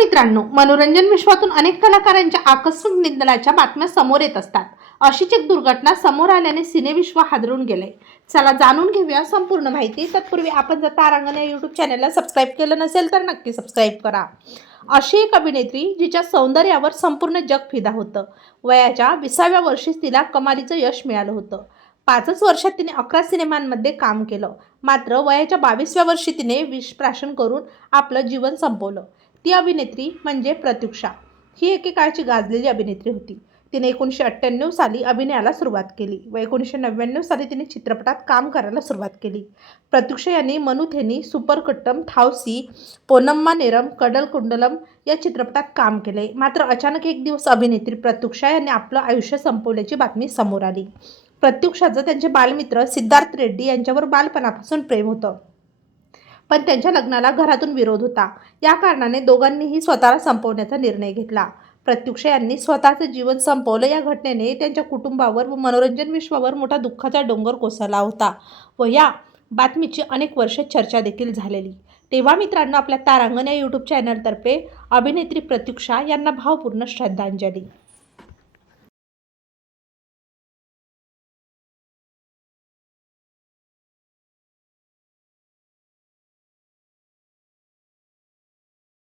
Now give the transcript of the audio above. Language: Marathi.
मित्रांनो मनोरंजन विश्वातून अनेक कलाकारांच्या आकस्मिक निधनाच्या बातम्या समोर येत असतात. अशीच एक दुर्घटना समोर आल्याने सिनेविश्व हादरून गेले चला जाणून घेऊया संपूर्ण माहिती. तत्पूर्वी आपण जर तारांगण या यूट्यूब चॅनलला सबस्क्राईब केलं नसेल तर नक्की सबस्क्राईब करा. अशी एक अभिनेत्री जिच्या सौंदर्यावर संपूर्ण जग फिदा होतं. वयाच्या विसाव्या वर्षीच तिला कमालीचं यश मिळालं होतं. पाचच वर्षात तिने अकरा सिनेमांमध्ये काम केलं. मात्र वयाच्या बावीसव्या वर्षी तिने विषप्राशन करून आपलं जीवन संपवलं. ती अभिनेत्री म्हणजे प्रत्युषा. ही एकेकाळची गाजलेली अभिनेत्री होती. तिने एकोणीसशे अठ्ठ्याण्णव साली अभिनयाला सुरुवात केली व एकोणीसशे नव्याण्णव साली तिने चित्रपटात काम करायला सुरुवात केली. प्रत्युषा यांनी मनुथेनी सुपरकट्टम थावसी पोनम्मा नेरम कडल कुंडलम या चित्रपटात काम केले. मात्र अचानक एक दिवस अभिनेत्री प्रत्युषा यांनी आपलं आयुष्य संपवल्याची बातमी समोर आली. प्रत्युक्षाचं त्यांचे बालमित्र सिद्धार्थ रेड्डी यांच्यावर बालपणापासून प्रेम होतं. पण त्यांच्या लग्नाला घरातून विरोध होता. या कारणाने दोघांनीही स्वतःला संपवण्याचा निर्णय घेतला. प्रत्युषा यांनी स्वतःचं जीवन संपवलं. या घटनेने त्यांच्या कुटुंबावर व मनोरंजन विश्वावर मोठा दुःखाचा डोंगर कोसळला होता व या बातमीची अनेक वर्ष चर्चा देखील झालेली. तेव्हा मित्रांनो आपल्या तारांगण या यूट्यूब चॅनलतर्फे अभिनेत्री प्रत्युक्षा यांना भावपूर्ण श्रद्धांजली.